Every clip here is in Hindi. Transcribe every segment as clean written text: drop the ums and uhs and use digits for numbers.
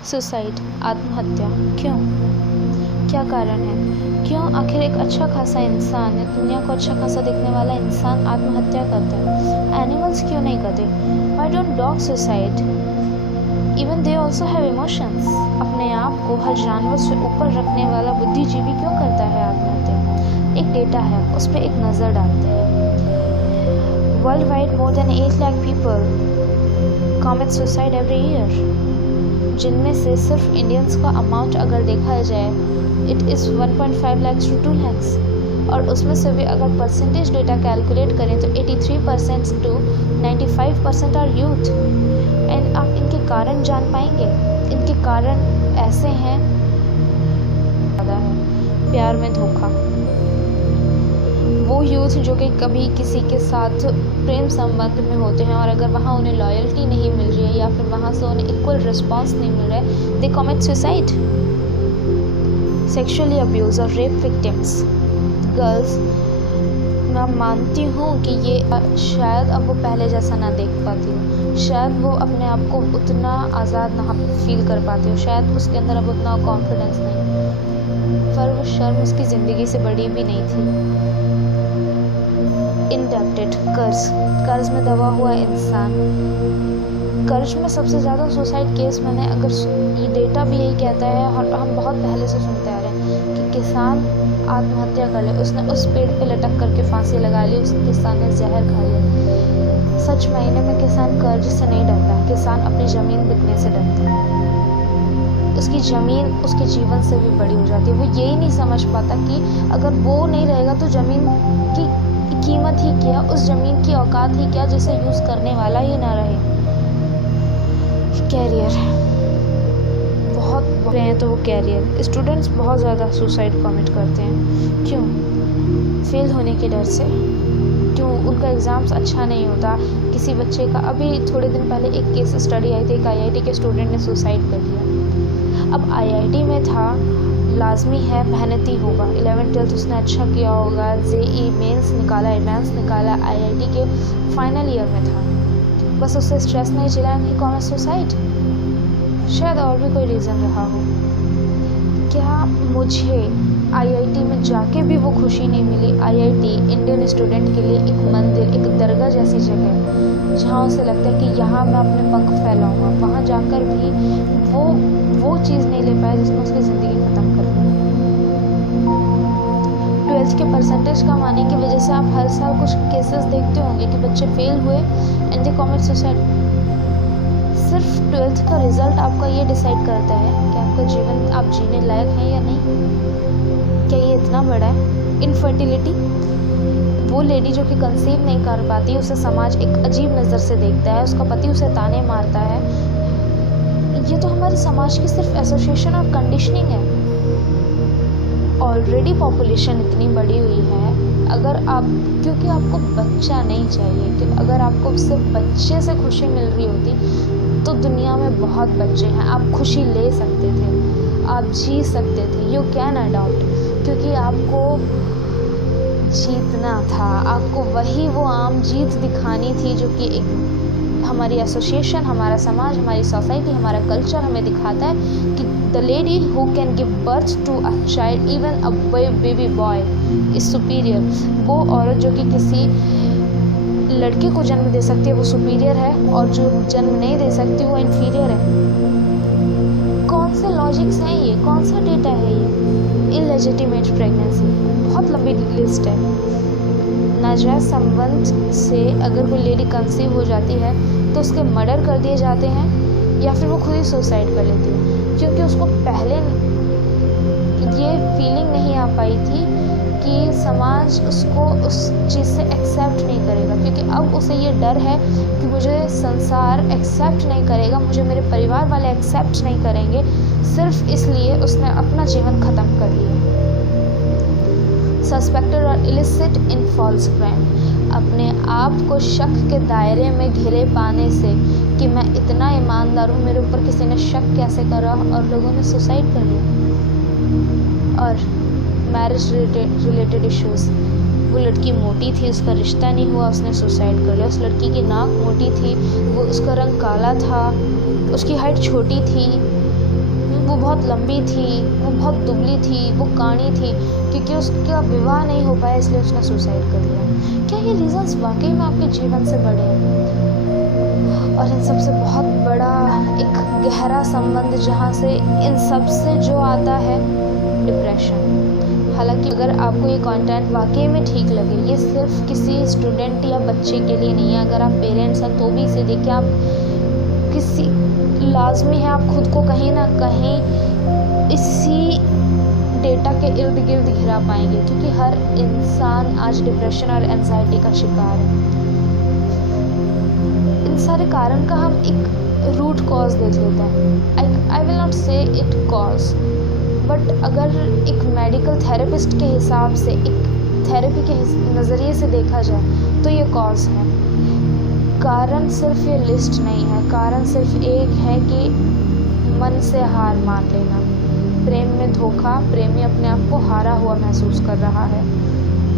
सुसाइड, आत्महत्या, क्यों? क्या कारण है? क्यों आखिर एक अच्छा खासा इंसान, दुनिया को अच्छा खासा दिखने वाला इंसान आत्महत्या करता है? एनिमल्स क्यों नहीं करते? Why don't dogs suicide? Even they also have emotions. अपने आप को हर जानवर से ऊपर रखने वाला बुद्धिजीवी क्यों करता है आत्महत्या? एक डेटा है, उस पर एक नज़र डालते हैं। World wide more than 8 lakh people commit suicide every year, जिनमें से सिर्फ इंडियंस का अमाउंट अगर देखा जाए it is 1.5 lakh to 2 lakhs, और उसमें से भी अगर परसेंटेज डेटा कैलकुलेट करें तो 83% टू 95% आर यूथ। एंड आप इनके कारण जान पाएंगे। इनके कारण ऐसे हैं, ज़्यादा है प्यार में धोखा। वो यूथ जो कि कभी किसी के साथ प्रेम संबंध में होते हैं और अगर वहाँ उन्हें लॉयल्टी नहीं मिल रही है या फिर वहाँ से उन्हें इक्वल रिस्पॉन्स नहीं मिल रहा है, दे कमिट सुसाइड। सेक्सुअली अब्यूज़ और रेप विक्टिम्स, गर्ल्स, मैं मानती हूँ कि ये शायद अब वो पहले जैसा ना देख पाती हो, शायद वो अपने आप को उतना आज़ाद ना फील कर पाती हो, शायद उसके अंदर अब उतना कॉन्फिडेंस नहीं, पर वो शर्म उसकी ज़िंदगी से बड़ी भी नहीं थी। इंडेप्टेड, कर्ज में दबा हुआ इंसान। कर्ज में सबसे ज़्यादा सुसाइड केस मैंने, अगर ये डेटा भी यही कहता है और हम बहुत पहले से सुनते आ रहे हैं कि किसान आत्महत्या कर ले, उसने उस पेड़ पे लटक करके फांसी लगा ली, उस किसान ने जहर खा लिया। सच मायने में किसान कर्ज से नहीं डरता, किसान अपनी ज़मीन बिकने से डरता है। उसकी ज़मीन उसके जीवन से भी बड़ी हो जाती है। वो यही नहीं समझ पाता कि अगर वो नहीं रहेगा तो ज़मीन की कीमत ही क्या, उस ज़मीन की औकात ही क्या जिसे यूज़ करने वाला ही ना रहे। कैरियर बहुत रहे हैं तो वो कैरियर, स्टूडेंट्स बहुत ज़्यादा सुसाइड कमिट करते हैं। क्यों? फेल होने के डर से। क्यों? उनका एग्ज़ाम्स अच्छा नहीं होता। किसी बच्चे का अभी थोड़े दिन पहले एक केस स्टडी आई थी, एक आईआईटी के स्टूडेंट ने सुसाइड कर लिया। अब आईआईटी में था, लाजमी है मेहनती होगा, 11th-12th उसने अच्छा किया होगा, जेई मेंस निकाला, एडवांस निकाला, आईआईटी के फाइनल ईयर में था, बस उससे स्ट्रेस नहीं झेला, नहीं कॉमन सुसाइड। शायद और भी कोई रीज़न रहा हो। क्या मुझे आईआईटी में जाके भी वो खुशी नहीं मिली? आईआईटी इंडियन स्टूडेंट के लिए एक मंदिर, एक दरगाह जैसी जगह है जहाँ उसे लगता है कि यहाँ मैं अपने पंख फैलाऊँगा, वहाँ जाकर भी वो चीज़ नहीं ले पाया जिसने उसकी ज़िंदगी ख़त्म कर दी। 12th के परसेंटेज कम आने की वजह से आप हर साल कुछ केसेस देखते होंगे कि बच्चे फेल हुए एंड दे कमिट सुसाइड। सिर्फ 12th का रिज़ल्ट आपका ये डिसाइड करता है कि आपका जीवन आप जीने लायक हैं या नहीं। क्या ये इतना बड़ा है? इनफर्टिलिटी, वो लेडी जो कि कंसीव नहीं कर पाती, उसे समाज एक अजीब नज़र से देखता है, उसका पति उसे ताने मारता है। ये तो हमारे समाज की सिर्फ एसोसिएशन और कंडीशनिंग है। ऑलरेडी पॉपुलेशन इतनी बढ़ी हुई है, अगर आप, क्योंकि आपको बच्चा नहीं चाहिए, कि अगर आपको सिर्फ बच्चे से खुशी मिल रही होती तो दुनिया में बहुत बच्चे हैं, आप खुशी ले सकते थे, आप जी सकते थे, यू कैन अडॉप्ट, क्योंकि आपको जीतना था, आपको वही वो आम जीत दिखानी थी जो कि एक हमारी एसोसिएशन, हमारा समाज, हमारी सोसाइटी, हमारा कल्चर हमें दिखाता है कि the lady who can give birth to a child, even a baby boy, is superior. वो औरत जो कि किसी लड़के को जन्म दे सकती है वो सुपीरियर है, और जो जन्म नहीं दे सकती वो इन्फीरियर है। कौन से लॉजिक्स हैं ये? कौन सा डेटा है ये? इलेजिटिमेट प्रेगनेंसी, बहुत लंबी लिस्ट है। नाजायज़ संबंध से अगर कोई लेडी कंसीव हो जाती है तो उसके मर्डर कर दिए जाते हैं या फिर वो खुद ही सुसाइड कर लेती है, क्योंकि उसको पहले ये फीलिंग नहीं आ पाई थी कि समाज उसको उस चीज़ से एक्सेप्ट नहीं करेगा, क्योंकि अब उसे ये डर है कि मुझे संसार एक्सेप्ट नहीं करेगा, मुझे मेरे परिवार वाले एक्सेप्ट नहीं करेंगे, सिर्फ इसलिए उसने अपना जीवन ख़त्म कर लिया। सस्पेक्टेड और इलिसिट इन फॉल्स क्राइम, अपने आप को शक के दायरे में घिरे पाने से कि मैं इतना ईमानदार हूँ, मेरे ऊपर किसी ने शक कैसे करा, और लोगों ने सुसाइड कर लिया। और मैरिज रिलेटेड इश्यूज़, वो लड़की मोटी थी, उसका रिश्ता नहीं हुआ, उसने सुसाइड कर लिया। उस लड़की की नाक मोटी थी, वो उसका रंग काला था, उसकी हाइट छोटी थी, वो बहुत लंबी थी, वो बहुत दुबली थी, वो काणी थी, क्योंकि उसका विवाह नहीं हो पाया इसलिए उसने सुसाइड कर लिया। क्या ये रीज़न्स वाकई में आपके जीवन से बड़े हैं? और इन सब से बहुत बड़ा एक गहरा संबंध जहाँ से इन सब से जो आता है, डिप्रेशन। हालांकि अगर आपको ये कंटेंट वाकई में ठीक लगे, ये सिर्फ किसी स्टूडेंट या बच्चे के लिए नहीं है। अगर आप पेरेंट्स हैं तो भी इसे देखिए, आप किसी लाजमी है आप खुद को कहीं ना कहीं इसी डेटा के इर्द गिर्द घिरा पाएंगे, क्योंकि हर इंसान आज डिप्रेशन और एंजाइटी का शिकार है। इन सारे कारण का हम एक रूट कॉज देख लेते हैं। आई विल नॉट से इट कॉज, बट अगर एक मेडिकल थेरेपिस्ट के हिसाब से, एक थेरेपी के नज़रिए से देखा जाए तो ये कॉज है। कारण सिर्फ ये लिस्ट नहीं है, कारण सिर्फ एक है कि मन से हार मान लेना। प्रेम में धोखा, प्रेमी अपने आप को हारा हुआ महसूस कर रहा है,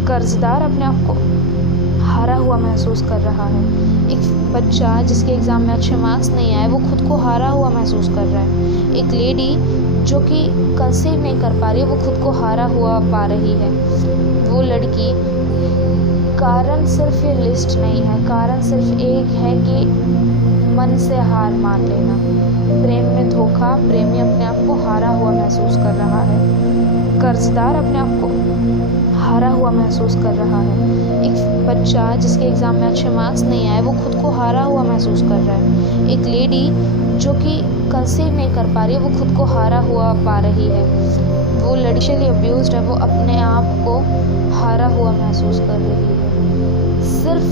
कर्जदार अपने आप को हारा हुआ महसूस कर रहा है, एक बच्चा जिसके एग्ज़ाम में अच्छे मार्क्स नहीं आए वो खुद को हारा हुआ महसूस कर रहा है, एक लेडी जो कि कंसीव नहीं कर पा रही वो खुद को हारा हुआ पा रही है, वो लड़की। कारण सिर्फ ये लिस्ट नहीं है, कारण सिर्फ एक है कि मन से हार मान लेना। प्रेम में धोखा, प्रेमी अपने आप को हारा हुआ महसूस कर रहा है, कर्जदार अपने आप को हारा हुआ महसूस कर रहा है, एक बच्चा जिसके एग्ज़ाम में अच्छे मार्क्स नहीं आए वो खुद को हारा हुआ महसूस कर रहा है, एक लेडी जो कि कंसीव नहीं कर पा रही है वो खुद को हारा हुआ पा रही है, वो सेक्शुअली अब्यूज्ड है वो अपने आप को हारा हुआ महसूस कर रही है। सिर्फ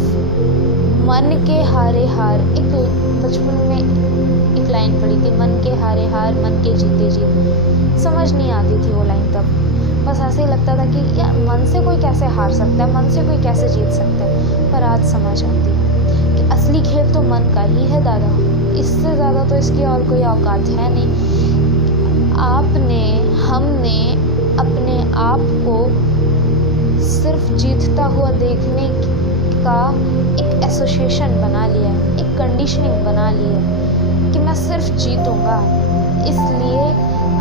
मन के हारे हार, एक बचपन में एक लाइन पढ़ी थी, मन के हारे हार मन के जीते जीत। समझ नहीं आती थी वो लाइन तब, बस ऐसे ही लगता था कि यार मन से कोई कैसे हार सकता है, मन से कोई कैसे जीत सकता है। पर आज समझ आती है कि असली खेल तो मन का ही है दादा, इससे ज़्यादा तो इसकी और कोई औकात है नहीं। आपने, हमने अपने आप को सिर्फ जीतता हुआ देखने का एक एसोसिएशन बना लिया, एक कंडीशनिंग बना ली है कि मैं सिर्फ जीतूंगा, इसलिए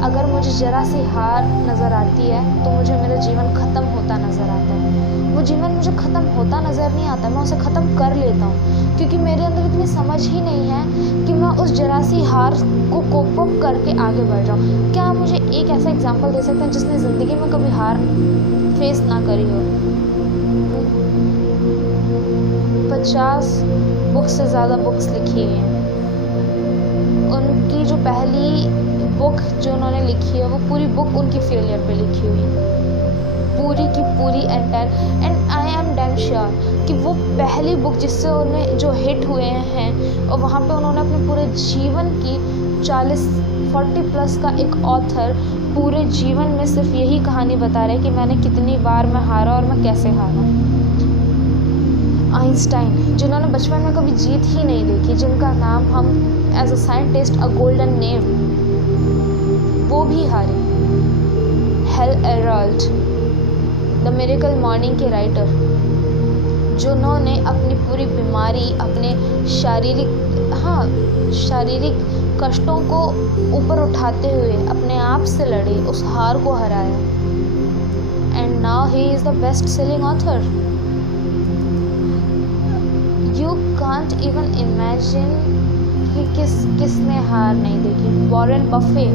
अगर मुझे ज़रा सी हार नज़र आती है तो मुझे मेरा जीवन ख़त्म होता नज़र आता है। वो जीवन मुझे ख़त्म होता नज़र नहीं आता, मैं उसे ख़त्म कर लेता हूँ, क्योंकि मेरे अंदर इतनी समझ ही नहीं है कि मैं उस ज़रा सी हार को कोप अप करके आगे बढ़ जाऊँ। क्या आप मुझे एक ऐसा एग्जाम्पल दे सकते हैं जिसने ज़िंदगी में कभी हार फेस ना करी हो? 50 बुक्स से ज़्यादा बुक्स लिखी हुई हैं, उनकी जो पहली बुक जो उन्होंने लिखी है वो पूरी बुक उनकी फेलियर पे लिखी हुई है, पूरी की पूरी entire. And I am damn sure कि वो पहली बुक जिससे उन्हें जो हिट हुए हैं और वहाँ पे उन्होंने अपने पूरे जीवन की 40 प्लस का एक ऑथर पूरे जीवन में सिर्फ यही कहानी बता रहे कि मैंने कितनी बार मैं हारा और मैं कैसे हारा। आइंस्टाइन, जिन्होंने बचपन में कभी जीत ही नहीं देखी, जिनका नाम हम as a scientist a golden name, वो भी हारे। Hal Elrod, the miracle morning के राइटर, जिन्होंने अपनी पूरी बीमारी, अपने शारीरिक कष्टों को ऊपर उठाते हुए अपने आप से लड़े, उस हार को हराया, and now he is the best selling author. You can't even imagine कि किसने हार नहीं देखी। वॉरेन बफे,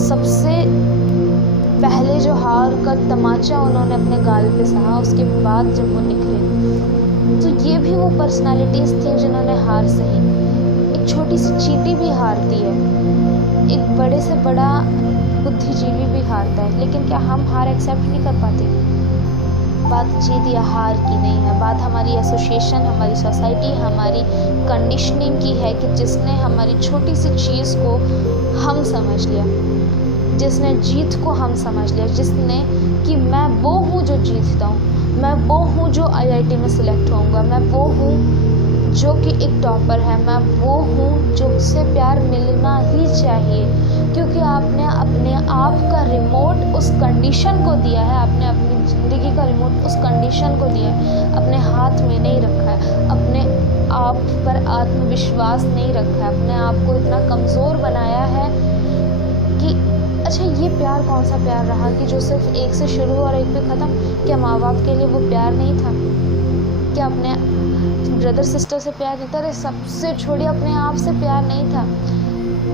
सबसे पहले जो हार का तमाचा उन्होंने अपने गाल पे सहा, उसके बाद जब वो निकले, तो ये भी वो पर्सनालिटीज़ थी जिन्होंने हार सही। एक छोटी सी चींटी भी हारती है, एक बड़े से बड़ा बुद्धिजीवी भी हारता है, लेकिन क्या हम हार एक्सेप्ट नहीं कर पाते? बात जीत या हार की नहीं है, बात हमारी एसोसिएशन, हमारी सोसाइटी, हमारी कंडीशनिंग की है कि जिसने हमारी छोटी सी चीज़ को हम समझ लिया, जिसने जीत को हम समझ लिया, जिसने कि मैं वो हूँ जो जीतता हूँ, मैं वो हूँ जो IIT में सिलेक्ट होऊंगा, मैं वो हूँ जो कि एक टॉपर है, मैं वो हूँ जो उससे प्यार मिलना ही चाहिए, क्योंकि आपने अपने आप का रिमोट उस कंडीशन को दिया है, आपने अपनी ज़िंदगी का रिमोट उस कंडीशन को दिया है, अपने हाथ में नहीं रखा है, अपने आप पर आत्मविश्वास नहीं रखा है, अपने आप को इतना कमज़ोर बनाया है अच्छा, ये प्यार कौन सा प्यार रहा कि जो सिर्फ एक से शुरू और एक पे ख़त्म? क्या माँ बाप के लिए वो प्यार नहीं था? क्या अपने ब्रदर सिस्टर से प्यार नहीं था? अरे सबसे छोड़िए, अपने आप से प्यार नहीं था।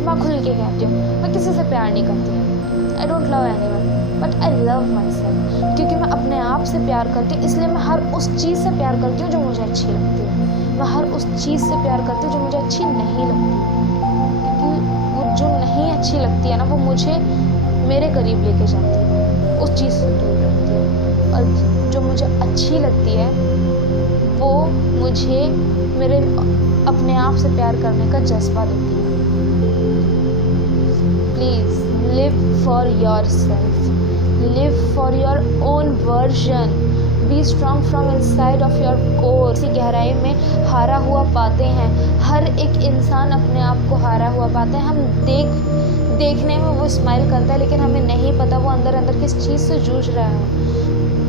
मैं खुल के कहती हूँ, मैं किसी से प्यार नहीं करती। I don't love anyone but I love my self, क्योंकि मैं अपने आप से प्यार करती हूँ। इसलिए मैं हर उस चीज़ से प्यार करती हूँ जो मुझे अच्छी लगती है। मैं हर उस चीज़ से प्यार करती हूँ जो मुझे अच्छी नहीं लगती, क्योंकि वो जो नहीं अच्छी लगती है ना, वो मुझे मेरे करीब लेके जाती है, उस चीज़ से दूर रखती है। और जो मुझे अच्छी लगती है वो मुझे मेरे अपने आप से प्यार करने का जज्बा देती है। Please live for your self, live for your own version, be strong from inside of your core. इसी गहराई में हारा हुआ पाते हैं, हर एक इंसान अपने आप को हारा हुआ पाता है। हम देखने में वो स्माइल करता है, लेकिन हमें नहीं पता वो अंदर अंदर किस चीज़ से जूझ रहा है।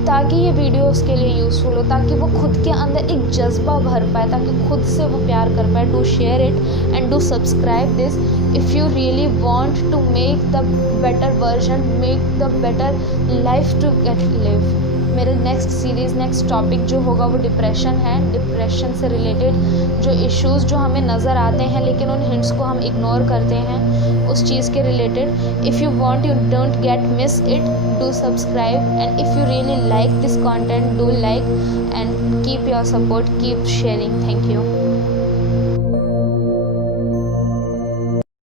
ताकि ये वीडियो उसके लिए यूज़फुल हो, ताकि वो खुद के अंदर एक जज्बा भर पाए, ताकि खुद से वो प्यार कर पाए। Do share it and do subscribe this if you really want to make the better version, make the better life to get live. मेरे नेक्स्ट सीरीज़, नेक्स्ट टॉपिक जो होगा वो डिप्रेशन है। डिप्रेशन से रिलेटेड जो इश्यूज़ जो हमें नज़र आते हैं लेकिन उन हिंट्स को हम इग्नोर करते हैं, उस चीज़ के related. If you want, you don't get miss it, do subscribe and if you really like this content, do like and keep your support, keep sharing. Thank you.